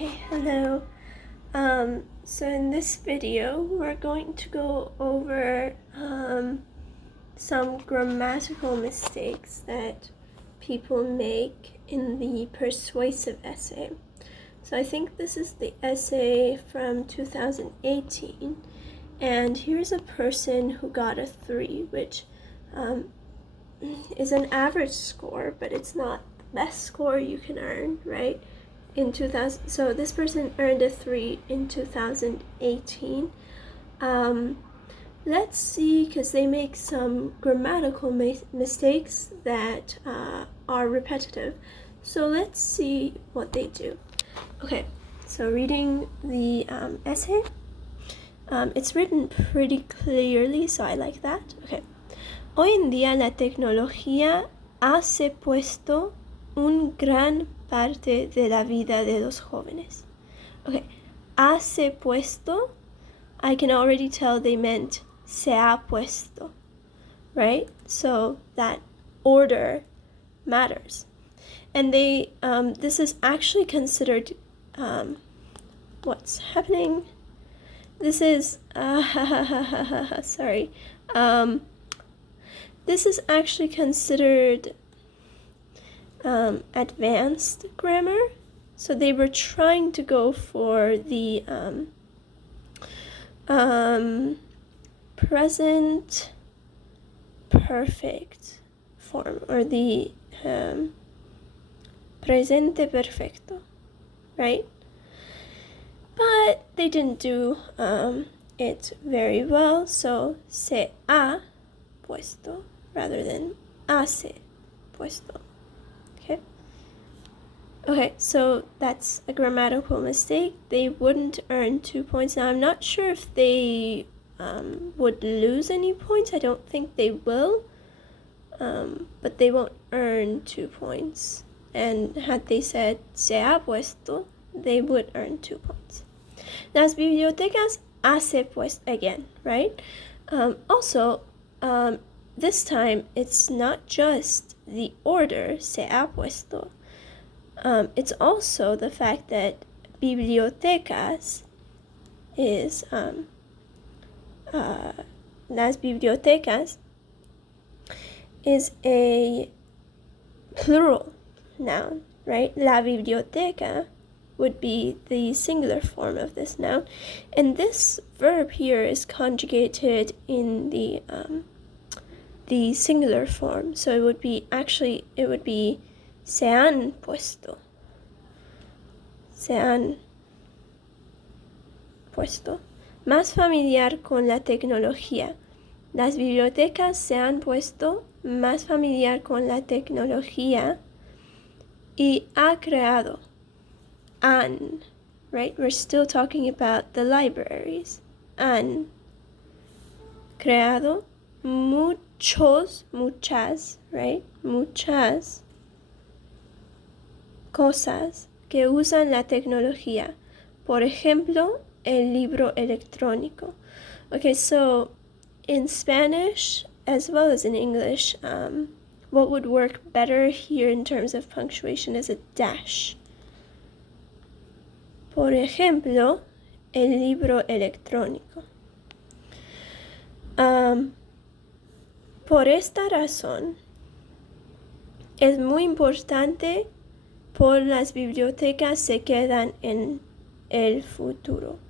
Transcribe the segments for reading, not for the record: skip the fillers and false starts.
Okay, hello. So in this video, we're going to go over some grammatical mistakes that people make in the persuasive essay. So I think this is the essay from 2018, and here's a person who got a 3, which is an average score, but it's not the best score you can earn, right? So this person earned a 3 in 2018. Let's see, because they make some grammatical mistakes that are repetitive. So let's see what they do. Okay, so reading the essay, it's written pretty clearly, so I like that. Okay. Hoy en día la tecnología hace puesto un gran parte de la vida de los jóvenes. Okay, hace puesto, I can already tell they meant se ha puesto, right? So that order matters. And they, this is actually considered, what's happening? This is, sorry. This is actually considered advanced grammar. So they were trying to go for the present perfect form, or the presente perfecto, right? But they didn't do it very well, so se ha puesto rather than hace puesto. Okay, so that's a grammatical mistake. They wouldn't earn 2 points. Now, I'm not sure if they would lose any points. I don't think they will, but they won't earn 2 points. And had they said se ha puesto, they would earn 2 points. Las bibliotecas hace puesto again, right? Also, this time it's not just the order se ha puesto. It's also the fact that bibliotecas is las bibliotecas is a plural noun, right? La biblioteca would be the singular form of this noun, and this verb here is conjugated in the singular form, so it would be se han puesto. Se han puesto. Más familiar con la tecnología. Las bibliotecas se han puesto más familiar con la tecnología y ha creado. Han, right? We're still talking about the libraries. Han creado muchas, right? Muchas cosas que usan la tecnología. Por ejemplo, el libro electrónico. Okay, so in Spanish as well as in English, what would work better here in terms of punctuation is a dash. Por ejemplo, el libro electrónico. Por esta razón, es muy importante por las bibliotecas se quedan en el futuro.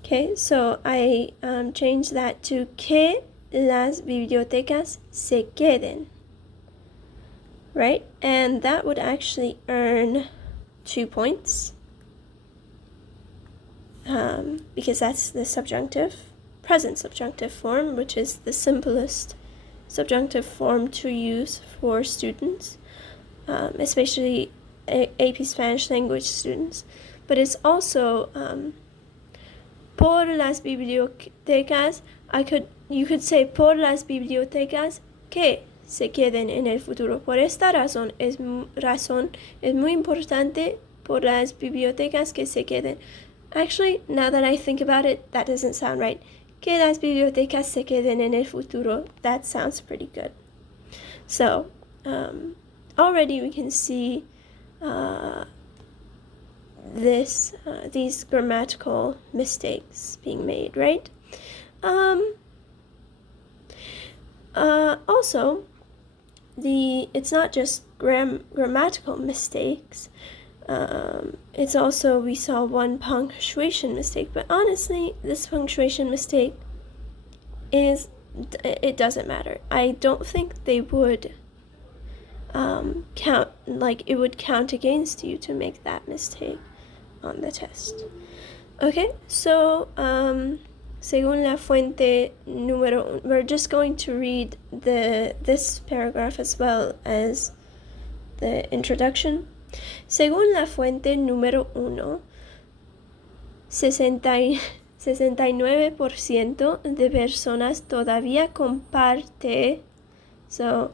Okay, so I changed that to que las bibliotecas se queden, right? And that would actually earn 2 points because that's the subjunctive, present subjunctive form, which is the simplest subjunctive form to use for students, especially AP Spanish language students. But it's also por las bibliotecas. You could say por las bibliotecas que se queden en el futuro. Por esta razón es muy importante por las bibliotecas que se queden. Actually, now that I think about it, that doesn't sound right. Que las bibliotecas se queden en el futuro. That sounds pretty good. So already we can see these grammatical mistakes being made, right? Also, it's not just grammatical mistakes. It's also, we saw one punctuation mistake, but honestly, this punctuation mistake it doesn't matter. I don't think they would count, like it would count against you to make that mistake on the test. Okay, so según la fuente número 1, we're just going to read this paragraph as well as the introduction. Según la fuente número 1, 69% de personas todavía comparte. So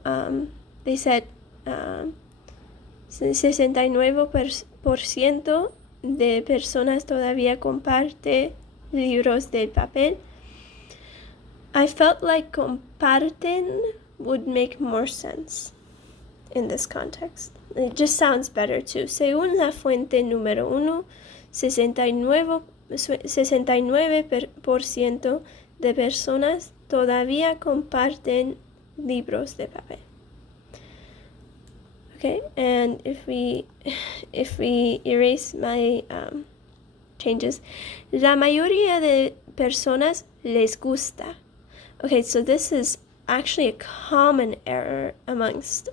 they said 69% de personas todavía comparte libros de papel. I felt like comparten would make more sense in this context. It just sounds better too. Según la fuente número 1, 69% de personas todavía comparten libros de papel. Okay, and if we erase my changes, la mayoría de personas les gusta. Okay, so this is actually a common error amongst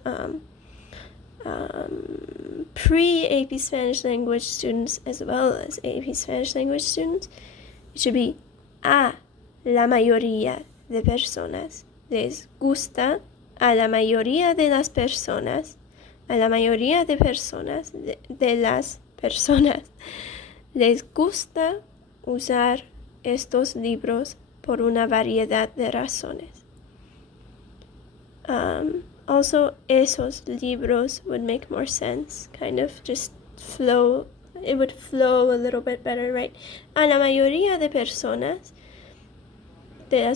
pre-AP Spanish language students as well as AP Spanish language students. It should be a la mayoría de personas les gusta, a la mayoría de las personas, a la mayoría de personas, de las personas les gusta usar estos libros por una variedad de razones. Also, esos libros would make more sense, kind of just flow. It would flow a little bit better, right? A la mayoría de personas, a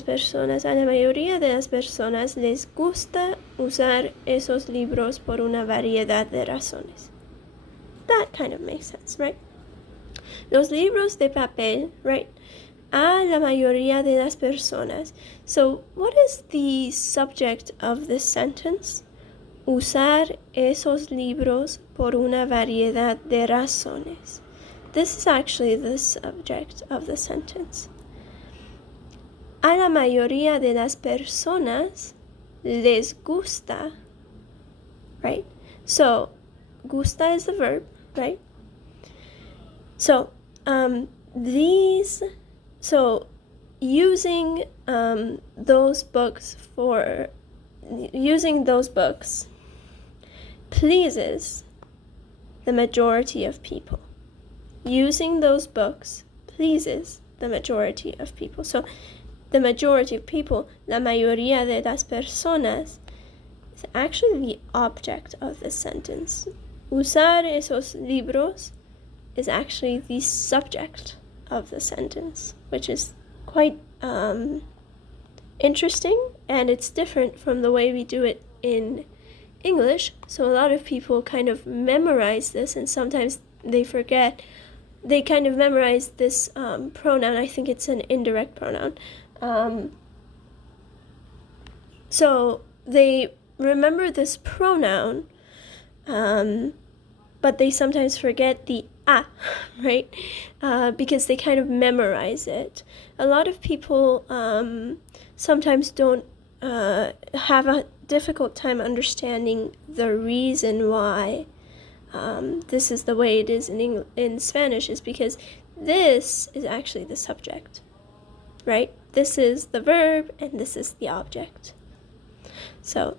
la mayoría de las personas les gusta usar esos libros por una variedad de razones. That kind of makes sense, right? Los libros de papel, right? A la mayoría de las personas. So, what is the subject of this sentence? Usar esos libros por una variedad de razones. This is actually the subject of the sentence. A la mayoría de las personas les gusta, right? So, gusta is the verb, right? So, using those books pleases the majority of people. Using those books pleases the majority of people. So the majority of people, la mayoría de las personas, is actually the object of the sentence. Usar esos libros is actually the subject of the sentence, which is quite interesting, and it's different from the way we do it in English. So a lot of people kind of memorize this, and sometimes they forget. They kind of memorize this pronoun. I think it's an indirect pronoun. So they remember this pronoun, but they sometimes forget the a, right? Because they kind of memorize it. A lot of people sometimes don't have a difficult time understanding the reason why this is the way it is in Spanish, is because this is actually the subject, right? This is the verb and this is the object. So,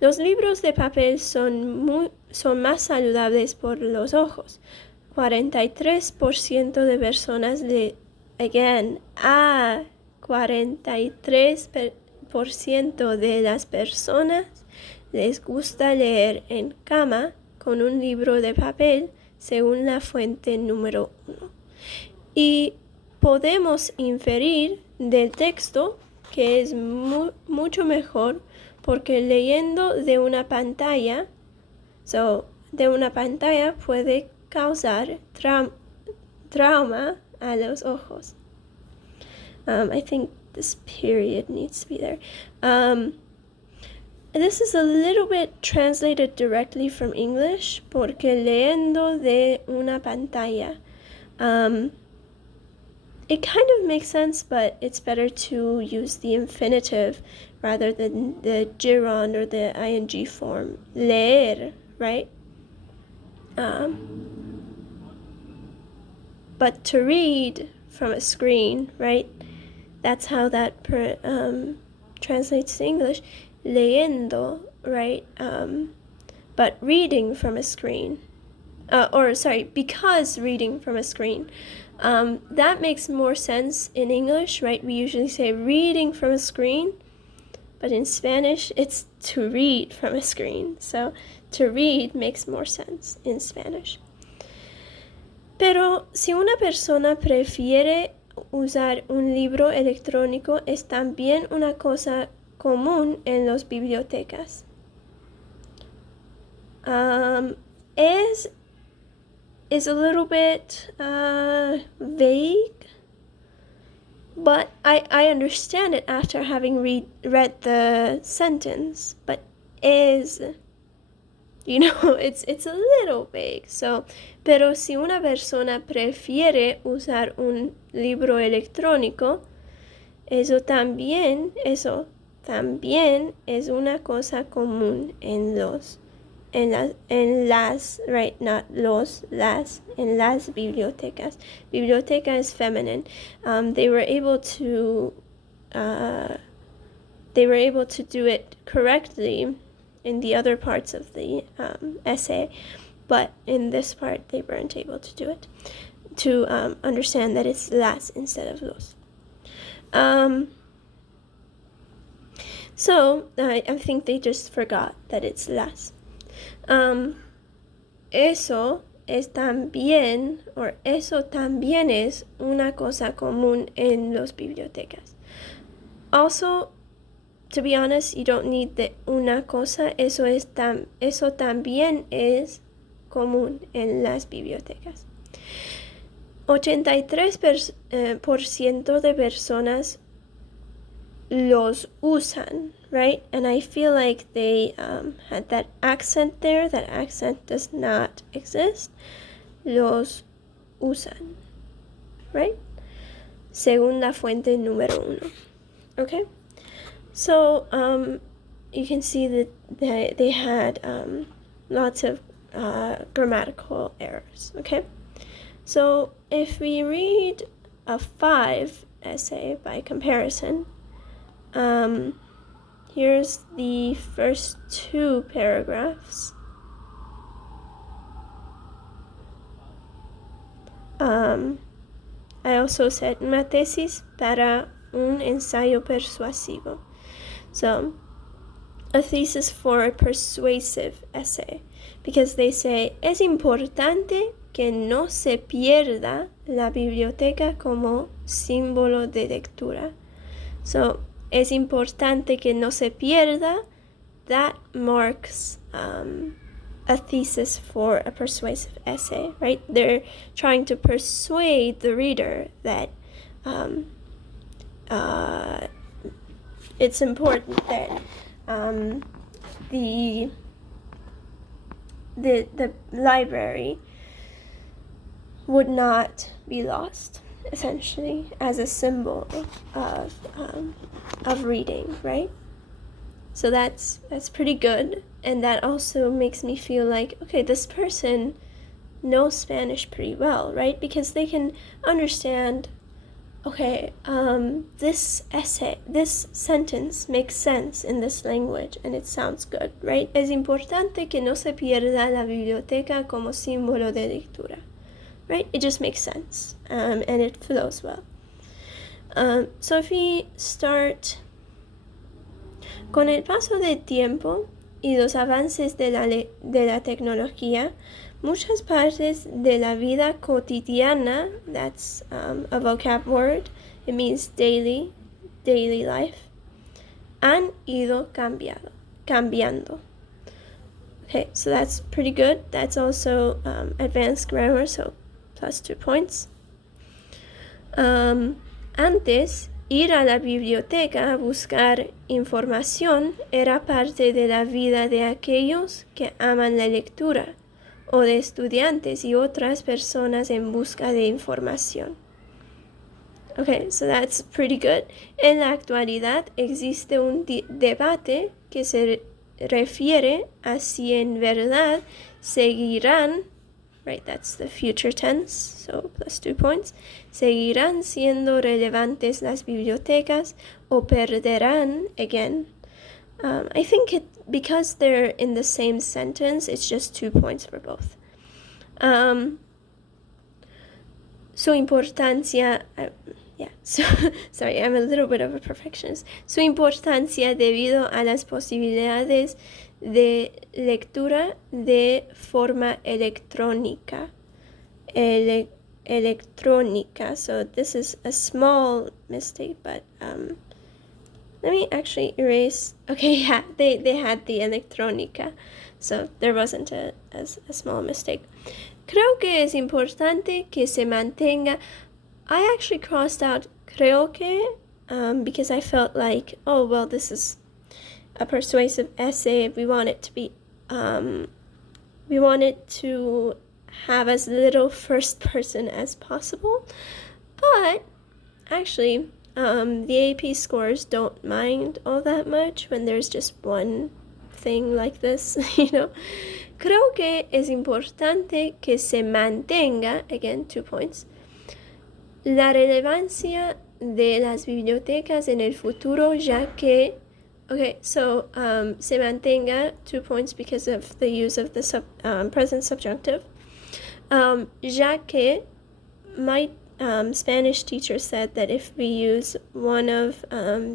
los libros de papel son más saludables por los ojos. 43% de personas a 43% de las personas les gusta leer en cama con un libro de papel, según la fuente número 1. Y podemos inferir del texto que es mucho mejor, porque leyendo de una pantalla puede causar trauma a los ojos. I think this period needs to be there. This is a little bit translated directly from English, porque leyendo de una pantalla. It kind of makes sense, but it's better to use the infinitive rather than the gerund or the ing form. Leer, right? But to read from a screen, right? That's how that translates to English. Leyendo, right? But reading from a screen. Because reading from a screen. That makes more sense in English, right? We usually say reading from a screen, but in Spanish, it's to read from a screen. So to read makes more sense in Spanish. Pero si una persona prefiere usar un libro electrónico, es también una cosa común en las bibliotecas. Is a little bit vague, but I understand it after having read the sentence. But is, it's a little vague. So, pero si una persona prefiere usar un libro electrónico, eso también es una cosa común en las bibliotecas. Biblioteca is feminine. They were able to do it correctly in the other parts of the essay, but in this part they weren't able to do it, to understand that it's las instead of los. So I think they just forgot that it's las. Eso también es una cosa común en las bibliotecas. Also, to be honest, you don't need the una cosa. Eso también es común en las bibliotecas. 83% de personas los usan, right? And I feel like they had that accent there. That accent does not exist. Los usan, right? Según la fuente número 1. Okay? So, you can see that they had lots of grammatical errors, okay? So, if we read a 5 essay by comparison, here's the first 2 paragraphs. I also said una tesis para un ensayo persuasivo. So, a thesis for a persuasive essay, because they say, es importante que no se pierda la biblioteca como símbolo de lectura. So, es importante que no se pierda, that marks a thesis for a persuasive essay, right? They're trying to persuade the reader that it's important that the library would not be lost, essentially, as a symbol of reading, right? So that's pretty good, and that also makes me feel like, okay, this person knows Spanish pretty well, right? Because they can understand, okay, this sentence makes sense in this language, and it sounds good, right? Es importante que no se pierda la biblioteca como símbolo de lectura, right? It just makes sense, and it flows well. So if we start, con el paso del tiempo y los avances de la tecnología, muchas partes de la vida cotidiana, that's a vocab word, it means daily life, han ido cambiando. Okay, so that's pretty good. That's also advanced grammar, so plus 2 points. Antes, ir a la biblioteca a buscar información era parte de la vida de aquellos que aman la lectura o de estudiantes y otras personas en busca de información. Okay, so that's pretty good. En la actualidad existe un debate que se refiere a si en verdad seguirán, right, that's the future tense, so plus 2 points, seguirán siendo relevantes las bibliotecas o perderán, again, I think because they're in the same sentence, it's just 2 points for both. Su importancia, so sorry, I'm a little bit of a perfectionist. Su importancia debido a las posibilidades de lectura de forma electrónica. Electrónica. So this is a small mistake, but let me actually erase. Okay, yeah, they had the electrónica, so there wasn't a small mistake. Creo que es importante que se mantenga. I actually crossed out creo que because I felt like, oh, well, this is a persuasive essay. We want it to be, we want it to have as little first person as possible. But actually, the AP scores don't mind all that much when there's just one thing like this, you know. Creo que es importante que se mantenga, again, 2 points, la relevancia de las bibliotecas en el futuro, ya que, okay, so se mantenga, 2 points because of the use of the present subjunctive, ya que my Spanish teacher said that if we use one of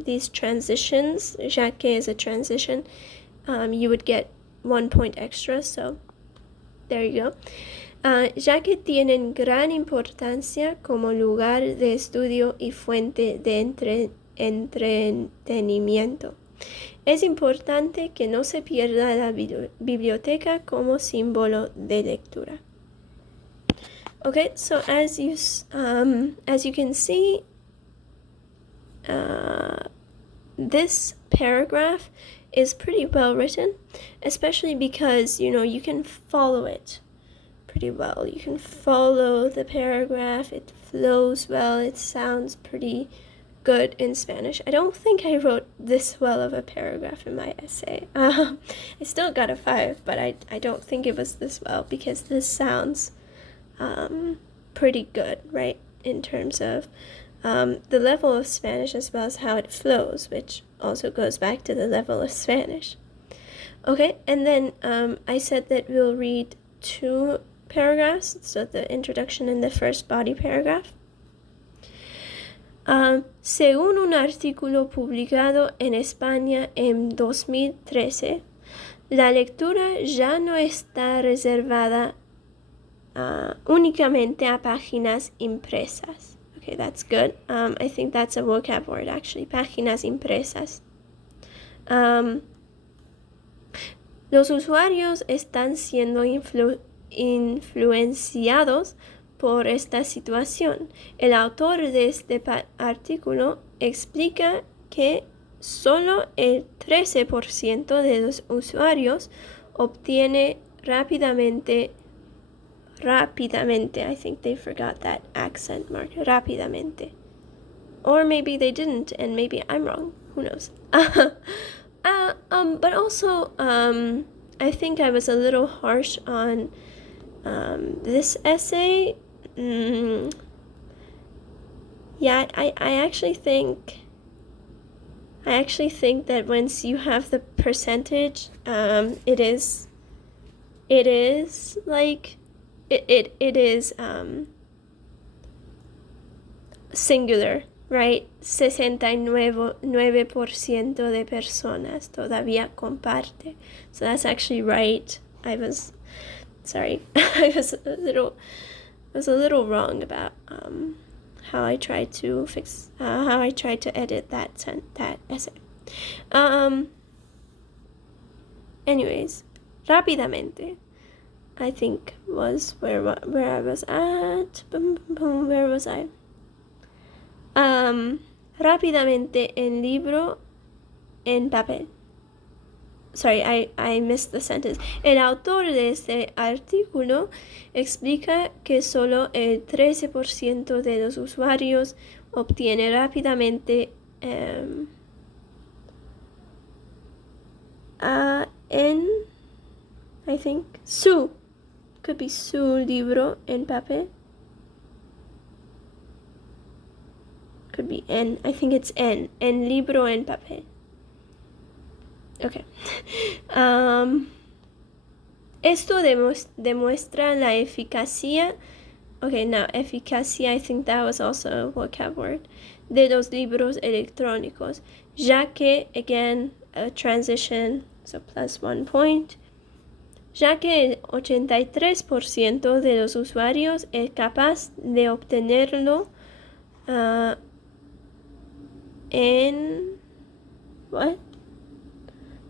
these transitions, ya que is a transition, you would get 1 point extra, so there you go. Ya que tienen gran importancia como lugar de estudio y fuente de entretenimiento. Es importante que no se pierda la biblioteca como símbolo de lectura. Okay, so as you can see, this paragraph is pretty well written, especially because, you know, you can follow it pretty well. You can follow the paragraph, it flows well, it sounds pretty good in Spanish. I don't think I wrote this well of a paragraph in my essay. I still got a 5, but I don't think it was this well because this sounds pretty good, right, in terms of the level of Spanish as well as how it flows, which also goes back to the level of Spanish. Okay, and then I said that we'll read 2 paragraphs, so the introduction and the first body paragraph. Según un artículo publicado en España en 2013, la lectura ya no está reservada únicamente a páginas impresas. Okay, that's good. I think that's a vocab word, actually. Páginas impresas. Los usuarios están siendo influenciados por esta situación. El autor de este artículo explica que solo el 13% de los usuarios obtiene rápidamente, I think they forgot that accent mark, rápidamente. Or maybe they didn't, and maybe I'm wrong. Who knows? But also, I think I was a little harsh on this essay. Yeah, I actually think that once you have the percentage, it is like it is singular, right? 69% de personas todavía comparte. So that's actually right. I was a little wrong about how I tried to edit that essay. Anyways, Rápidamente, I think was where I was at. Where was I? Rápidamente en libro en papel. Sorry, I missed the sentence. El autor de este artículo explica que solo el 13% de los usuarios obtiene rápidamente I think, could be su libro en papel. Could be I think it's en libro en papel. Okay. Esto demuestra la eficacia. Okay, now eficacia, I think that was also a vocab word. De los libros electrónicos, ya que, again, a transition, so plus 1 point, ya que el 83% de los usuarios es capaz de obtenerlo en... What?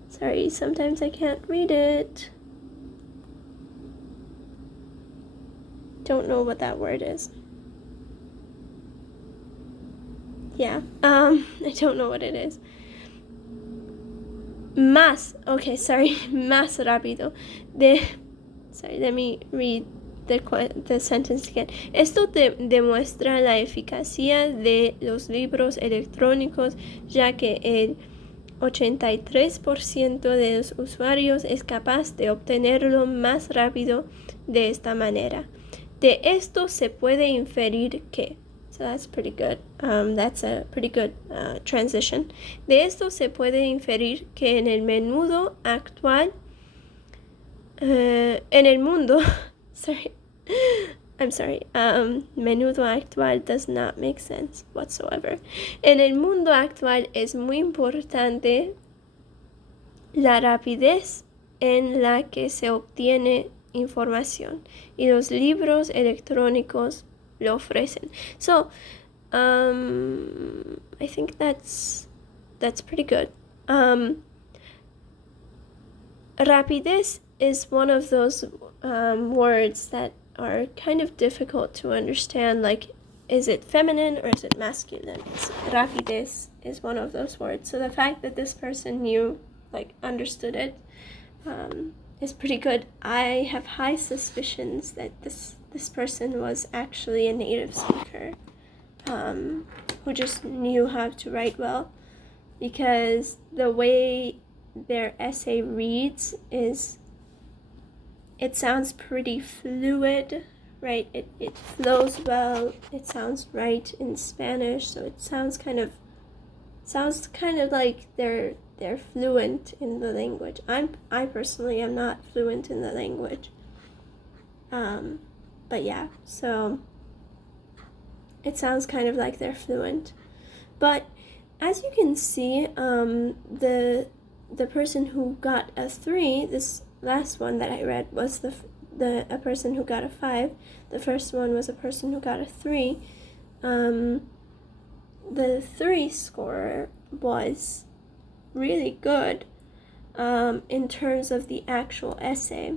Sorry, sometimes I can't read it. Don't know what that word is. Yeah, I don't know what it is. Más, okay, sorry, más rápido. Sorry, let me read the sentence again. Esto demuestra la eficacia de los libros electrónicos, ya que el 83% de los usuarios es capaz de obtenerlo más rápido de esta manera. De esto se puede inferir que, so that's pretty good. That's a pretty good transition. De esto se puede inferir que en el menudo actual, en el mundo, sorry, I'm sorry, menudo actual does not make sense whatsoever. En el mundo actual es muy importante la rapidez en la que se obtiene información y los libros electrónicos lo ofrecen. So, I think that's pretty good. Rapidez is one of those words that are kind of difficult to understand, like, is it feminine or is it masculine? So, rapidez is one of those words. So the fact that this person knew, like, understood it, is pretty good. I have high suspicions that this person was actually a native speaker who just knew how to write well, because the way their essay reads is, it sounds pretty fluid, right? It flows well. It sounds right in Spanish, so it sounds kind of like they're fluent in the language. I personally am not fluent in the language. But yeah, so it sounds kind of like they're fluent. But as you can see, the person who got a 3, this last one that I read was a person who got a 5. The first one was a person who got a 3. The 3 score was really good in terms of the actual essay.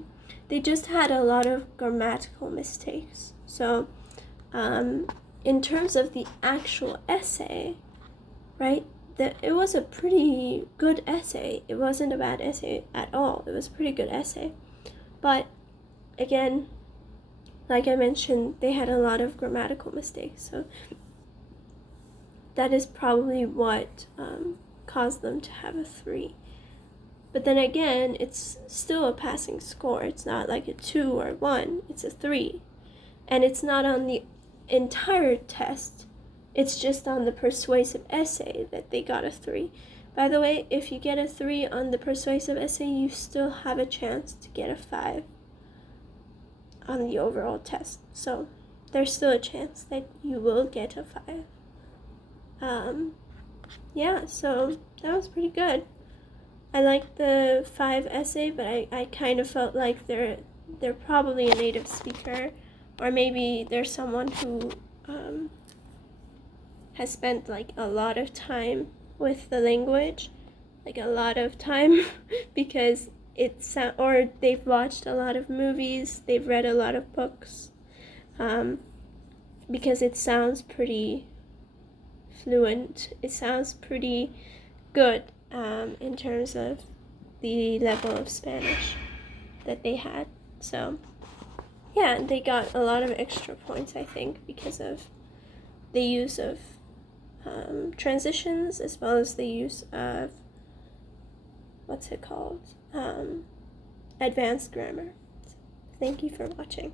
They just had a lot of grammatical mistakes. So in terms of the actual essay, right, it was a pretty good essay. It wasn't a bad essay at all. It was a pretty good essay. But again, like I mentioned, they had a lot of grammatical mistakes. So that is probably what caused them to have a 3. But then again, it's still a passing score. It's not like a 2 or 1. It's a 3. And it's not on the entire test. It's just on the persuasive essay that they got a 3. By the way, if you get a 3 on the persuasive essay, you still have a chance to get a 5 on the overall test. So there's still a chance that you will get a 5. Yeah, so that was pretty good. I liked the 5 essay, but I kind of felt like they're probably a native speaker, or maybe there's someone who has spent like a lot of time with the language, like a lot of time, because or they've watched a lot of movies, they've read a lot of books, because it sounds pretty fluent. It sounds pretty good in terms of the level of Spanish that they had. So yeah, they got a lot of extra points, I think, because of the use of transitions, as well as the use of advanced grammar. So, thank you for watching.